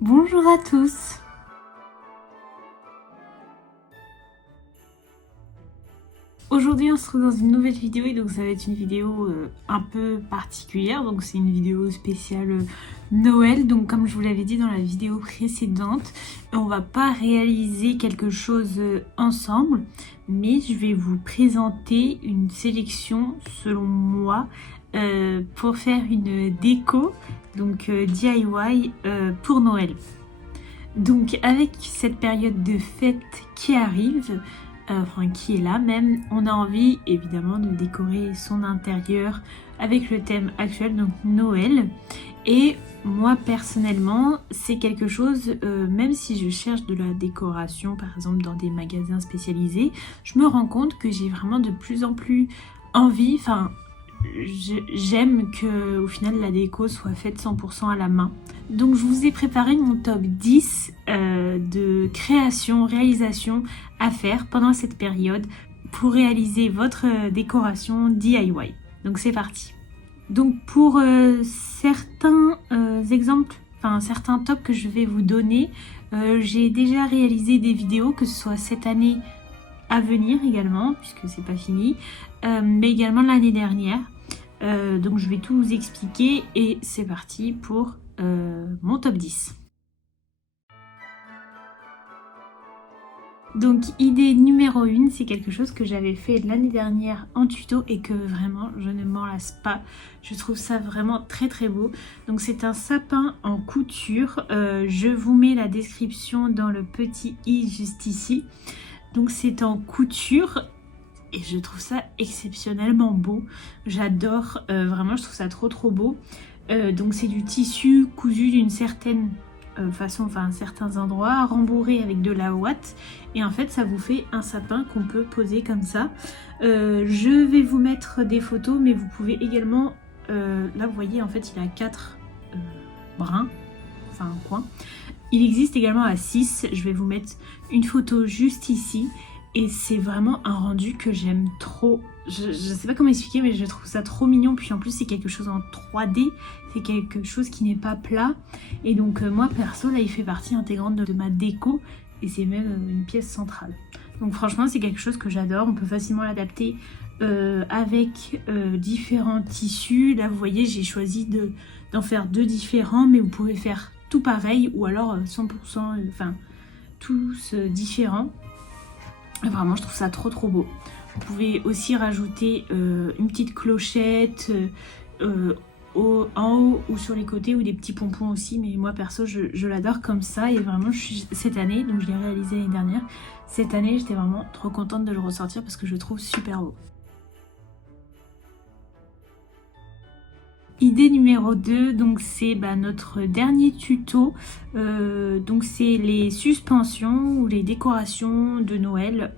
Bonjour à tous. Aujourd'hui on se retrouve dans une nouvelle vidéo et donc ça va être une vidéo un peu particulière, donc c'est une vidéo spéciale Noël. Donc comme je vous l'avais dit dans la vidéo précédente, on va pas réaliser quelque chose ensemble, mais je vais vous présenter une sélection selon moi pour faire une déco, donc DIY pour Noël. Donc avec cette période de fête qui arrive, qui est là même, on a envie évidemment de décorer son intérieur avec le thème actuel, donc Noël. Et moi personnellement, c'est quelque chose, même si je cherche de la décoration par exemple dans des magasins spécialisés, je me rends compte que j'ai vraiment de plus en plus envie, j'aime que au final la déco soit faite 100% à la main. Donc je vous ai préparé mon top 10 de création, réalisation à faire pendant cette période pour réaliser votre décoration DIY. Donc c'est parti. Donc pour certains exemples, certains tops que je vais vous donner, j'ai déjà réalisé des vidéos, que ce soit cette année à venir également, puisque c'est pas fini, mais également l'année dernière. Donc je vais tout vous expliquer et c'est parti pour mon top 10. Donc idée numéro 1, c'est quelque chose que j'avais fait l'année dernière en tuto et que vraiment je ne m'en lasse pas. Je trouve ça vraiment très très beau. Donc c'est un sapin en couture. Je vous mets la description dans le petit i juste ici. Donc c'est en couture et je trouve ça exceptionnellement beau. J'adore, vraiment je trouve ça trop beau. Donc c'est du tissu cousu d'une certaine façon, à certains endroits, rembourré avec de la ouate. Et en fait ça vous fait un sapin qu'on peut poser comme ça. Je vais vous mettre des photos, mais vous pouvez également, là vous voyez en fait il a 4 brins, coins. Il existe également à 6, je vais vous mettre une photo juste ici. Et c'est vraiment un rendu que j'aime trop. Je sais pas comment expliquer, mais je trouve ça trop mignon. Puis en plus c'est quelque chose en 3D, c'est quelque chose qui n'est pas plat. Et donc moi perso là il fait partie intégrante de ma déco. Et c'est même une pièce centrale. Donc franchement c'est quelque chose que j'adore. On peut facilement l'adapter avec différents tissus. Là vous voyez j'ai choisi d'en faire 2 différents, mais vous pouvez faire tout pareil ou alors 100%, tous différents. Vraiment je trouve ça trop beau. Vous pouvez aussi rajouter une petite clochette en haut ou sur les côtés, ou des petits pompons aussi, mais moi perso je l'adore comme ça. Et vraiment cette année, donc je l'ai réalisé l'année dernière, cette année j'étais vraiment trop contente de le ressortir parce que je le trouve super beau. Idée numéro 2, donc c'est notre dernier tuto, donc c'est les suspensions ou les décorations de Noël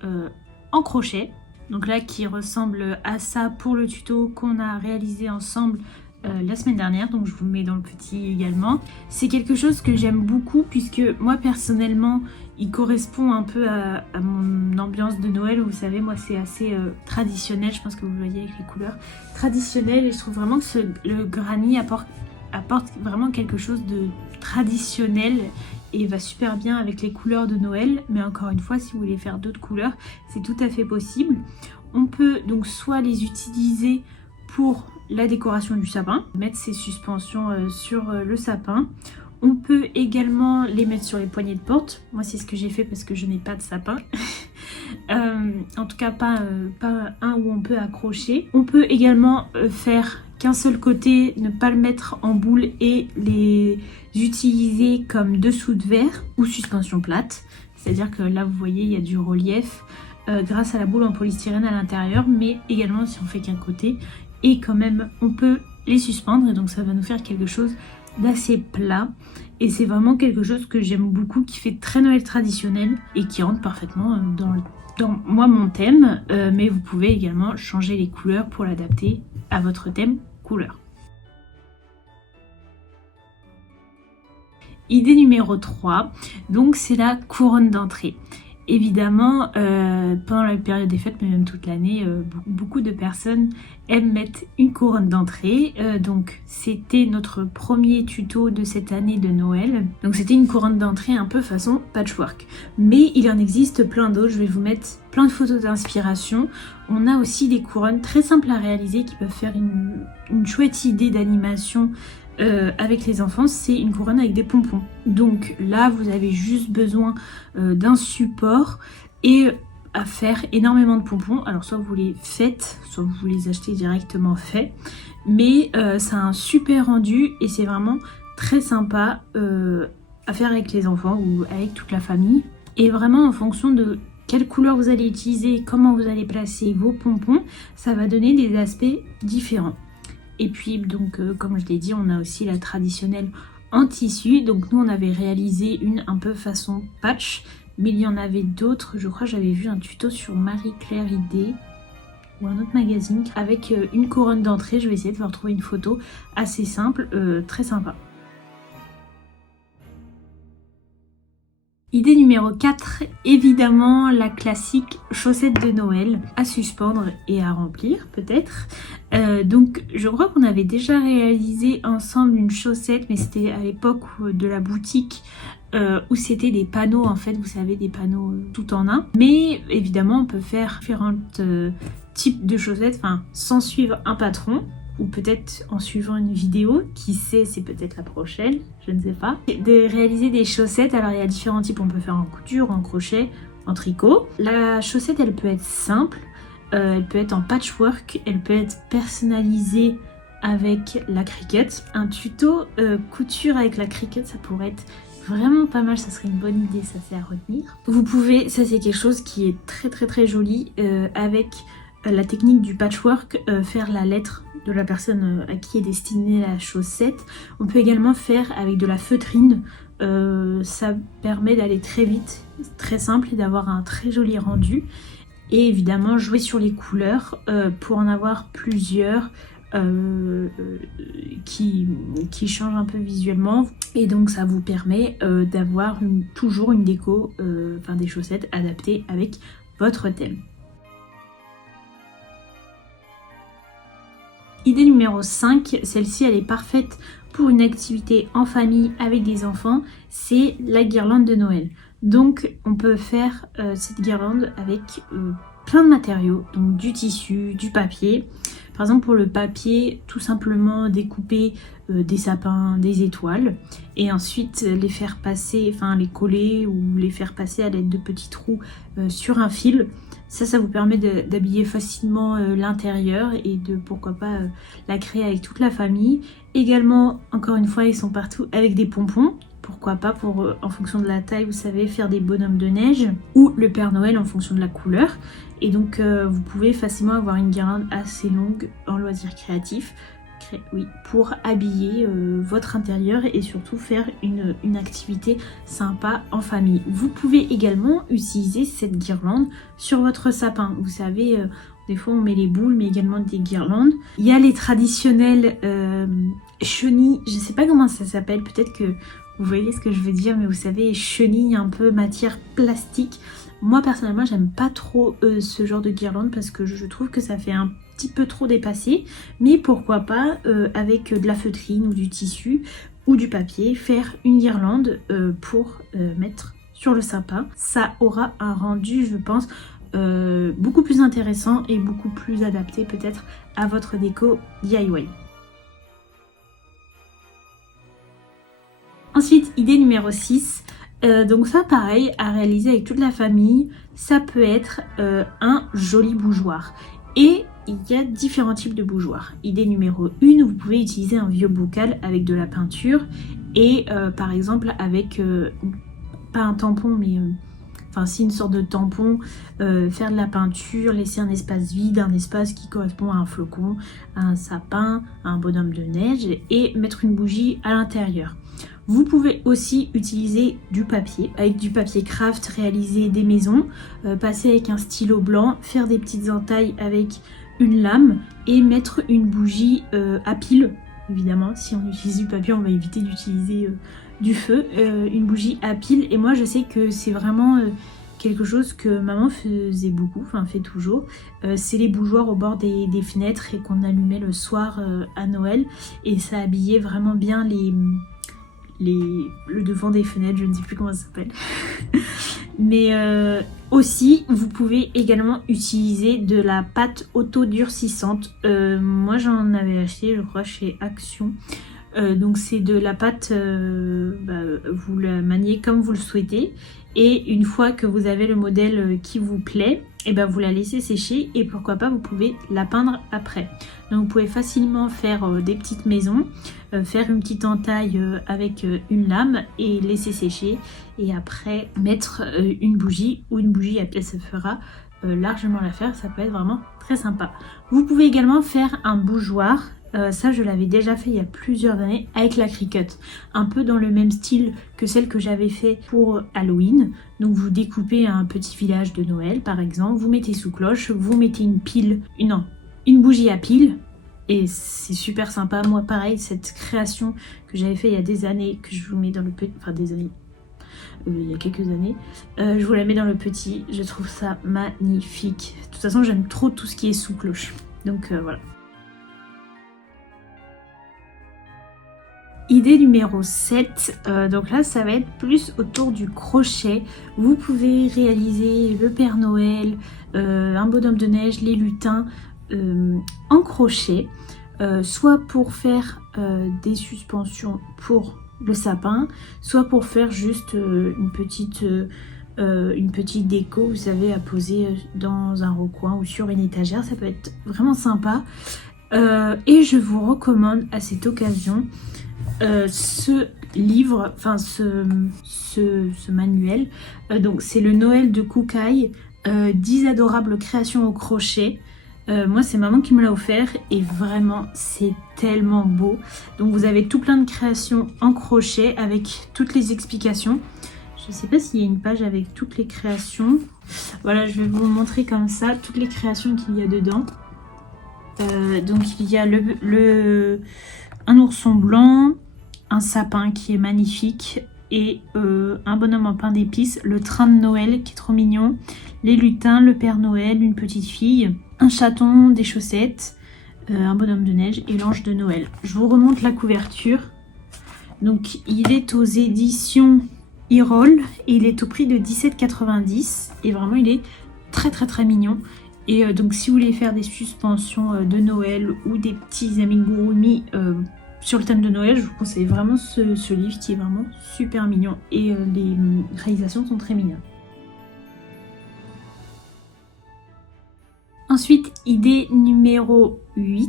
en crochet. Donc là qui ressemble à ça pour le tuto qu'on a réalisé ensemble la semaine dernière, donc je vous le mets dans le petit également. C'est quelque chose que j'aime beaucoup puisque moi personnellement il correspond un peu à mon ambiance de Noël. Vous savez, moi c'est assez traditionnel, je pense que vous le voyez avec les couleurs traditionnelles, et je trouve vraiment que le granit apporte vraiment quelque chose de traditionnel et va super bien avec les couleurs de Noël. Mais encore une fois, si vous voulez faire d'autres couleurs, c'est tout à fait possible. On peut donc soit les utiliser pour la décoration du sapin, mettre ces suspensions sur le sapin. On peut également les mettre sur les poignées de porte. Moi c'est ce que j'ai fait parce que je n'ai pas de sapin. En tout cas pas un où on peut accrocher. On peut également faire qu'un seul côté, ne pas le mettre en boule et les utiliser comme dessous de verre ou suspension plate. C'est-à-dire que là vous voyez il y a du relief grâce à la boule en polystyrène à l'intérieur, mais également si on fait qu'un côté. Et quand même on peut les suspendre, et donc ça va nous faire quelque chose d'assez plat. Et c'est vraiment quelque chose que j'aime beaucoup, qui fait très Noël traditionnel et qui rentre parfaitement dans mon thème. Mais vous pouvez également changer les couleurs pour l'adapter à votre thème couleur. Idée numéro 3, donc c'est la couronne d'entrée. Évidemment, pendant la période des fêtes, mais même toute l'année, beaucoup de personnes aiment mettre une couronne d'entrée. Donc c'était notre premier tuto de cette année de Noël. Donc c'était une couronne d'entrée un peu façon patchwork. Mais il en existe plein d'autres, je vais vous mettre plein de photos d'inspiration. On a aussi des couronnes très simples à réaliser qui peuvent faire une chouette idée d'animation avec les enfants. C'est une couronne avec des pompons. Donc là vous avez juste besoin d'un support et à faire énormément de pompons. Alors soit vous les faites, soit vous les achetez directement faits, mais ça a un super rendu et c'est vraiment très sympa à faire avec les enfants ou avec toute la famille. Et vraiment en fonction de quelle couleur vous allez utiliser, comment vous allez placer vos pompons, ça va donner des aspects différents. Et puis donc comme je l'ai dit, on a aussi la traditionnelle en tissu. Donc nous on avait réalisé une un peu façon patch, mais il y en avait d'autres. Je crois que j'avais vu un tuto sur Marie-Claire Idée ou un autre magazine avec une couronne d'entrée. Je vais essayer de vous retrouver une photo assez simple, très sympa. Idée numéro 4, évidemment la classique chaussette de Noël à suspendre et à remplir peut-être. Donc je crois qu'on avait déjà réalisé ensemble une chaussette, mais c'était à l'époque de la boutique où c'était des panneaux, en fait, vous savez, des panneaux tout en un. Mais évidemment on peut faire différents types de chaussettes, enfin sans suivre un patron. Ou peut-être en suivant une vidéo, qui sait, c'est peut-être la prochaine, je ne sais pas. De réaliser des chaussettes, alors il y a différents types, on peut faire en couture, en crochet, en tricot. La chaussette, elle peut être simple, elle peut être en patchwork, elle peut être personnalisée avec la Cricut. Un tuto couture avec la Cricut, ça pourrait être vraiment pas mal, ça serait une bonne idée, ça c'est à retenir. Vous pouvez, ça c'est quelque chose qui est très joli, avec la technique du patchwork, faire la lettre de la personne à qui est destinée la chaussette. On peut également faire avec de la feutrine, ça permet d'aller très vite, très simple et d'avoir un très joli rendu. Et évidemment jouer sur les couleurs pour en avoir plusieurs qui changent un peu visuellement, et donc ça vous permet d'avoir toujours une déco, enfin des chaussettes adaptées avec votre thème. Idée numéro 5, celle-ci elle est parfaite pour une activité en famille avec des enfants, c'est la guirlande de Noël. Donc on peut faire cette guirlande avec plein de matériaux, donc du tissu, du papier. Par exemple pour le papier, tout simplement découper des sapins, des étoiles, et ensuite les faire passer, enfin les coller ou les faire passer à l'aide de petits trous sur un fil. Ça vous permet d'habiller facilement l'intérieur et de pourquoi pas la créer avec toute la famille. Également, encore une fois, ils sont partout avec des pompons. Pourquoi pas pour, en fonction de la taille, vous savez, faire des bonhommes de neige ou le Père Noël en fonction de la couleur. Et donc vous pouvez facilement avoir une guirlande assez longue en loisir créatif. Oui, pour habiller votre intérieur et surtout faire une activité sympa en famille. Vous pouvez également utiliser cette guirlande sur votre sapin. Vous savez, des fois on met les boules, mais également des guirlandes. Il y a les traditionnelles chenilles, je ne sais pas comment ça s'appelle, peut-être que vous voyez ce que je veux dire, mais vous savez, chenilles un peu matière plastique. Moi personnellement j'aime pas trop ce genre de guirlande parce que je trouve que ça fait un petit peu trop dépassé, mais pourquoi pas avec de la feutrine ou du tissu ou du papier faire une guirlande pour mettre sur le sapin. Ça aura un rendu, je pense, beaucoup plus intéressant et beaucoup plus adapté peut-être à votre déco DIY. Ensuite, idée numéro 6, donc ça pareil, à réaliser avec toute la famille, ça peut être un joli bougeoir. Et il y a différents types de bougeoirs. Idée numéro 1, vous pouvez utiliser un vieux bocal avec de la peinture et par exemple avec, pas un tampon mais enfin si une sorte de tampon, faire de la peinture, laisser un espace vide, un espace qui correspond à un flocon, à un sapin, à un bonhomme de neige et mettre une bougie à l'intérieur. Vous pouvez aussi utiliser du papier, avec du papier craft, réaliser des maisons, passer avec un stylo blanc, faire des petites entailles avec une lame et mettre une bougie à pile. Évidemment, si on utilise du papier, on va éviter d'utiliser du feu, une bougie à pile. Et moi, je sais que c'est vraiment quelque chose que maman faisait beaucoup, enfin fait toujours. C'est les bougeoirs au bord des fenêtres et qu'on allumait le soir à Noël. Et ça habillait vraiment bien le devant des fenêtres, je ne sais plus comment ça s'appelle. Mais aussi, vous pouvez également utiliser de la pâte auto-durcissante. Moi, j'en avais acheté, je crois, chez Action. Donc c'est de la pâte, vous la maniez comme vous le souhaitez. Et une fois que vous avez le modèle qui vous plaît, et ben vous la laissez sécher et pourquoi pas vous pouvez la peindre après. Donc vous pouvez facilement faire des petites maisons, faire une petite entaille avec une lame et laisser sécher. Et après mettre une bougie ou une bougie après ça fera largement l'affaire, ça peut être vraiment très sympa. Vous pouvez également faire un bougeoir. Ça je l'avais déjà fait il y a plusieurs années avec la Cricut, un peu dans le même style que celle que j'avais fait pour Halloween. Donc vous découpez un petit village de Noël par exemple, vous mettez sous cloche, vous mettez une bougie à pile et c'est super sympa. Moi pareil, cette création que j'avais fait il y a des années, que je vous mets dans le petit, enfin des années, il y a quelques années, je vous la mets dans le petit, je trouve ça magnifique. De toute façon j'aime trop tout ce qui est sous cloche, donc voilà. Idée numéro 7, donc là ça va être plus autour du crochet. Vous pouvez réaliser le Père Noël, un bonhomme de neige, les lutins en crochet, soit pour faire des suspensions pour le sapin, soit pour faire juste une petite déco, vous savez, à poser dans un recoin ou sur une étagère, ça peut être vraiment sympa. Et je vous recommande à cette occasion ce livre, enfin ce manuel. Donc c'est le Noël de Kookaï, 10 adorables créations au crochet. Moi c'est maman qui me l'a offert et vraiment c'est tellement beau. Donc vous avez tout plein de créations en crochet avec toutes les explications. Je sais pas s'il y a une page avec toutes les créations. Voilà, je vais vous montrer comme ça toutes les créations qu'il y a dedans. Donc il y a un ourson blanc, un sapin qui est magnifique et un bonhomme en pain d'épices, le train de Noël qui est trop mignon, les lutins, le Père Noël, une petite fille, un chaton, des chaussettes, un bonhomme de neige et l'ange de Noël. Je vous remonte la couverture. Donc il est aux éditions Irol et il est au prix de 17,90 et vraiment il est très très très mignon. Et donc si vous voulez faire des suspensions de Noël ou des petits amigurumi sur le thème de Noël, je vous conseille vraiment ce livre qui est vraiment super mignon et les réalisations sont très mignonnes. Ensuite, idée numéro 8.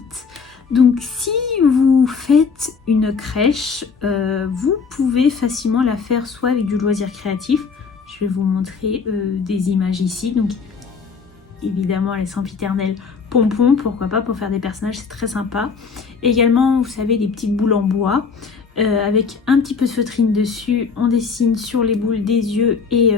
Donc si vous faites une crèche, vous pouvez facilement la faire soit avec du loisir créatif. Je vais vous montrer des images ici. Donc évidemment les sempiternels pompons, pourquoi pas, pour faire des personnages, c'est très sympa. Également, vous savez, des petites boules en bois avec un petit peu de feutrine dessus. On dessine sur les boules des yeux et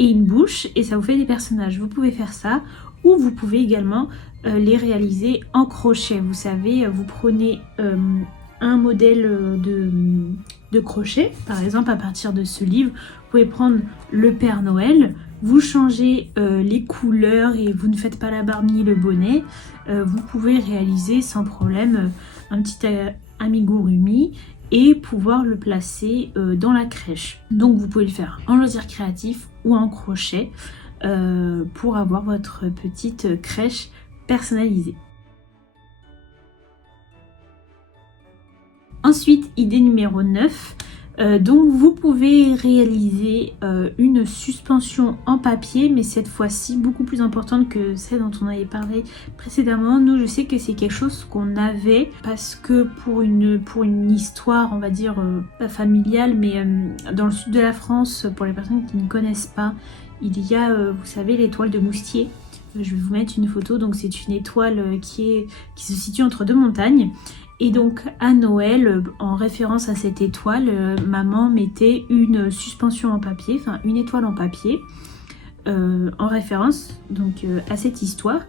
une bouche et ça vous fait des personnages. Vous pouvez faire ça ou vous pouvez également les réaliser en crochet. Vous savez, vous prenez un modèle de crochet, par exemple à partir de ce livre, vous pouvez prendre le Père Noël, vous changez les couleurs et vous ne faites pas la barbe ni le bonnet, vous pouvez réaliser sans problème un petit amigurumi et pouvoir le placer dans la crèche. Donc vous pouvez le faire en loisir créatif ou en crochet pour avoir votre petite crèche personnalisée. Ensuite, idée numéro 9. Donc vous pouvez réaliser une suspension en papier, mais cette fois-ci beaucoup plus importante que celle dont on avait parlé précédemment. Nous, je sais que c'est quelque chose qu'on avait parce que pour une histoire, on va dire pas familiale, mais dans le sud de la France, pour les personnes qui ne connaissent pas, il y a, vous savez, l'étoile de Moustier. Je vais vous mettre une photo. Donc c'est une étoile qui se situe entre deux montagnes. Et donc à Noël, en référence à cette étoile, maman mettait une suspension en papier, enfin une étoile en papier, en référence donc à cette histoire.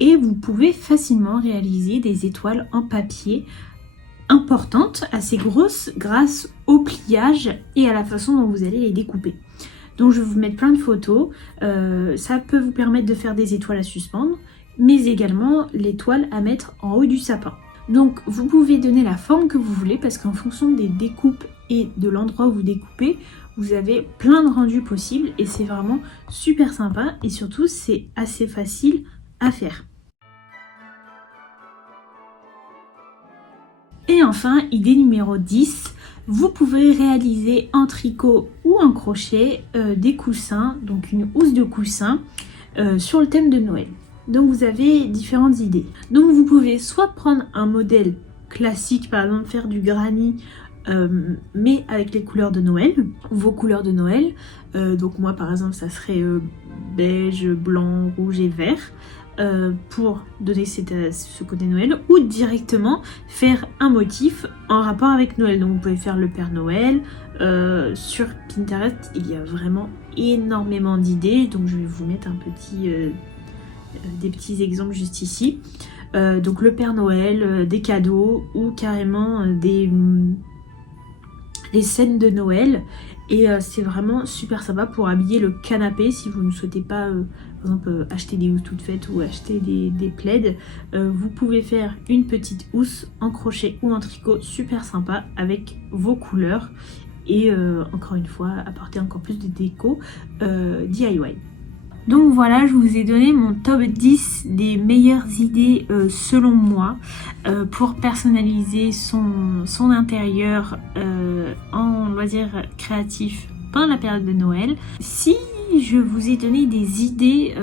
Et vous pouvez facilement réaliser des étoiles en papier importantes, assez grosses, grâce au pliage et à la façon dont vous allez les découper. Donc je vais vous mettre plein de photos. Ça peut vous permettre de faire des étoiles à suspendre, mais également l'étoile à mettre en haut du sapin. Donc vous pouvez donner la forme que vous voulez parce qu'en fonction des découpes et de l'endroit où vous découpez, vous avez plein de rendus possibles et c'est vraiment super sympa et surtout c'est assez facile à faire. Et enfin, idée numéro 10, vous pouvez réaliser en tricot ou en crochet des coussins, donc une housse de coussin sur le thème de Noël. Donc vous avez différentes idées. Donc vous pouvez soit prendre un modèle classique, par exemple faire du granit, mais avec les couleurs de Noël, vos couleurs de Noël. Donc moi par exemple ça serait beige, blanc, rouge et vert. Pour donner ce côté Noël, ou directement faire un motif en rapport avec Noël. Donc vous pouvez faire le Père Noël. Sur Pinterest il y a vraiment énormément d'idées, donc je vais vous mettre des petits exemples juste ici. Donc le Père Noël, des cadeaux ou carrément des scènes de Noël. Et c'est vraiment super sympa pour habiller le canapé si vous ne souhaitez pas par exemple acheter des housses toutes faites ou acheter des plaids. Vous pouvez faire une petite housse en crochet ou en tricot super sympa avec vos couleurs et encore une fois apporter encore plus de déco DIY. Donc voilà, je vous ai donné mon top 10 des meilleures idées selon moi pour personnaliser son intérieur en loisirs créatifs pendant la période de Noël. Si je vous ai donné des idées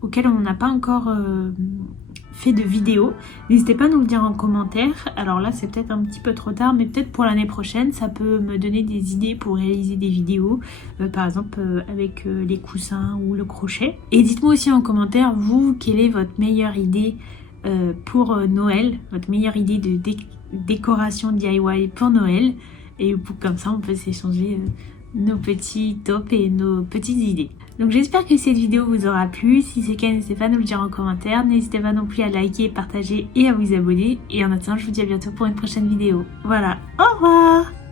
auxquelles on n'a pas encore fait de vidéo, n'hésitez pas à nous le dire en commentaire. Alors là c'est peut-être un petit peu trop tard, mais peut-être pour l'année prochaine ça peut me donner des idées pour réaliser des vidéos par exemple avec les coussins ou le crochet. Et dites-moi aussi en commentaire, vous, quelle est votre meilleure idée pour Noël, votre meilleure idée de décoration DIY pour Noël, et comme ça on peut s'échanger nos petits tops et nos petites idées. Donc j'espère que cette vidéo vous aura plu. Si c'est le cas, n'hésitez pas à nous le dire en commentaire. N'hésitez pas non plus à liker, partager et à vous abonner. Et en attendant, je vous dis à bientôt pour une prochaine vidéo. Voilà, au revoir!